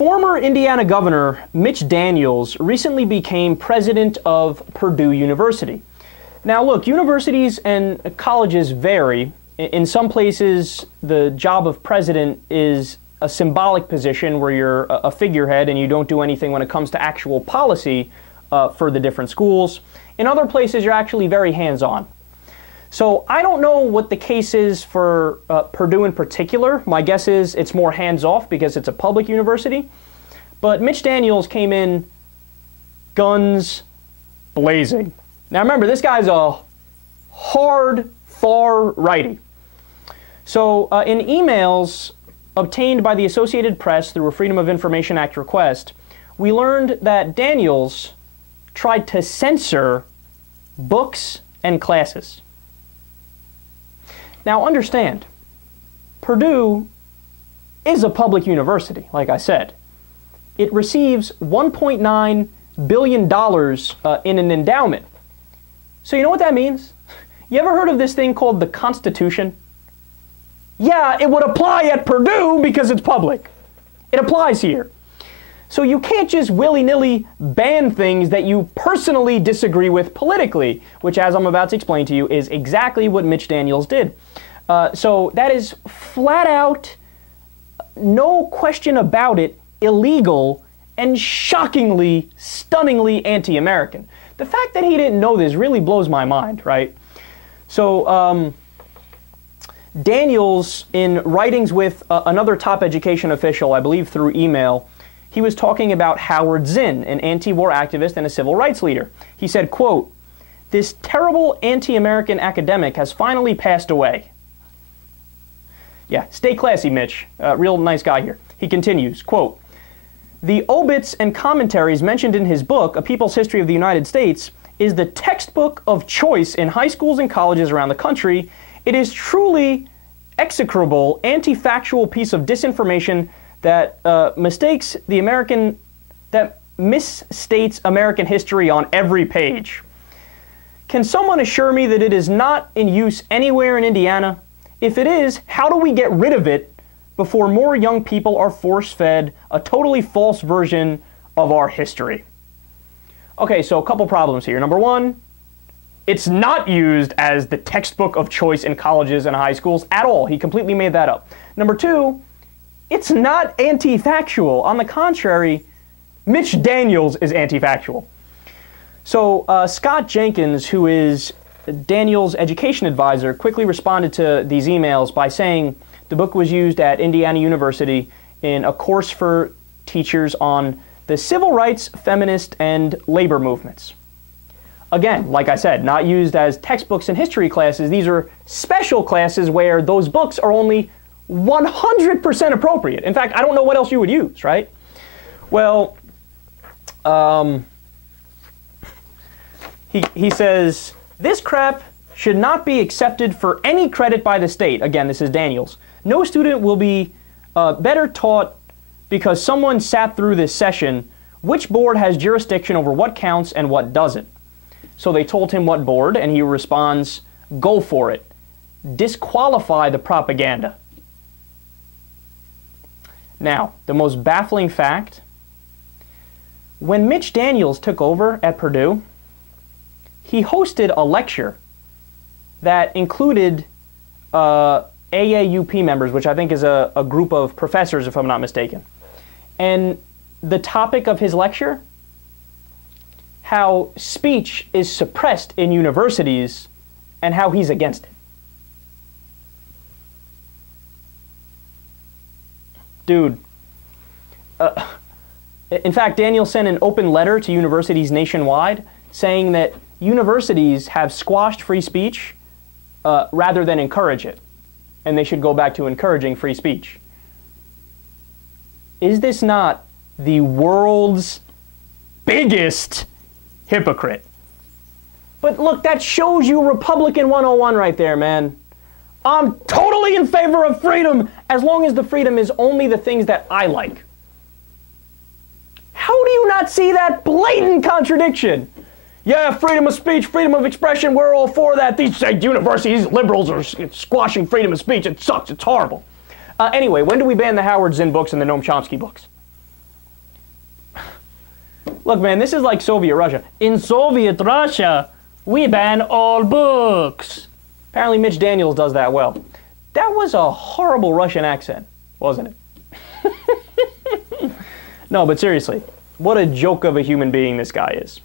Former Indiana Governor Mitch Daniels recently became president of Purdue University. Now look, universities and colleges vary. In some places, the job of president is a symbolic position where you're a figurehead and you don't do anything when it comes to actual policy for the different schools. In other places, you're actually very hands-on. So I don't know what the case is for Purdue in particular. My guess is it's more hands-off because it's a public university. But Mitch Daniels came in guns blazing. Now remember, this guy's a hard far righty. So in emails obtained by the Associated Press through a Freedom of Information Act request, we learned that Daniels tried to censor books and classes. Now understand, Purdue is a public university, like I said. It receives $1.9 billion in an endowment. So you know what that means? You ever heard of this thing called the Constitution? Yeah, it would apply at Purdue because it's public. It applies here. So you can't just willy-nilly ban things that you personally disagree with politically, which, as I'm about to explain to you, is exactly what Mitch Daniels did. So that is flat out, no question about it, illegal and shockingly, stunningly anti-American. The fact that he didn't know this really blows my mind, right? So Daniels, in writings with another top education official, I believe through email, he was talking about Howard Zinn, an anti-war activist and a civil rights leader. He said, quote, "This terrible anti-American academic has finally passed away." Yeah, stay classy, Mitch. Real nice guy here. He continues, quote, "The obits and commentaries mentioned in his book, A People's History of the United States, is the textbook of choice in high schools and colleges around the country. It is truly execrable, anti-factual piece of disinformation that misstates American history on every page. Can someone assure me that it is not in use anywhere in Indiana? If it is, how do we get rid of it before more young people are force-fed a totally false version of our history?" Okay, so a couple problems here. Number one, it's not used as the textbook of choice in colleges and high schools at all. He completely made that up. Number two, it's not anti-factual. On the contrary, Mitch Daniels is anti-factual. So Scott Jenkins, who is Daniels' education advisor, quickly responded to these emails by saying the book was used at Indiana University in a course for teachers on the civil rights, feminist, and labor movements. Again, like I said, not used as textbooks in history classes. These are special classes where those books are only 100% appropriate. In fact, I don't know what else you would use, right? Well, he says, "This crap should not be accepted for any credit by the state." Again, this is Daniels. "No student will be better taught because someone sat through this session which board has jurisdiction over what counts and what doesn't." So they told him what board, and he responds, "Go for it. Disqualify the propaganda." Now, the most baffling fact, when Mitch Daniels took over at Purdue, he hosted a lecture that included AAUP members, which I think is a group of professors, if I'm not mistaken. And the topic of his lecture, how speech is suppressed in universities and how he's against it. Dude, in fact, Daniel sent an open letter to universities nationwide saying that universities have squashed free speech rather than encourage it, and they should go back to encouraging free speech. Is this not the world's biggest hypocrite? But look, that shows you Republican 101 right there, man. I'm totally in favor of freedom as long as the freedom is only the things that I like. How do you not see that blatant contradiction? Yeah, freedom of speech, freedom of expression, we're all for that. These universities, liberals are squashing freedom of speech. It sucks. It's horrible. Anyway, when do we ban the Howard Zinn books and the Noam Chomsky books? Look, man, this is like Soviet Russia. In Soviet Russia, we ban all books. Apparently Mitch Daniels does that well. That was a horrible Russian accent, wasn't it? No, but seriously, what a joke of a human being this guy is.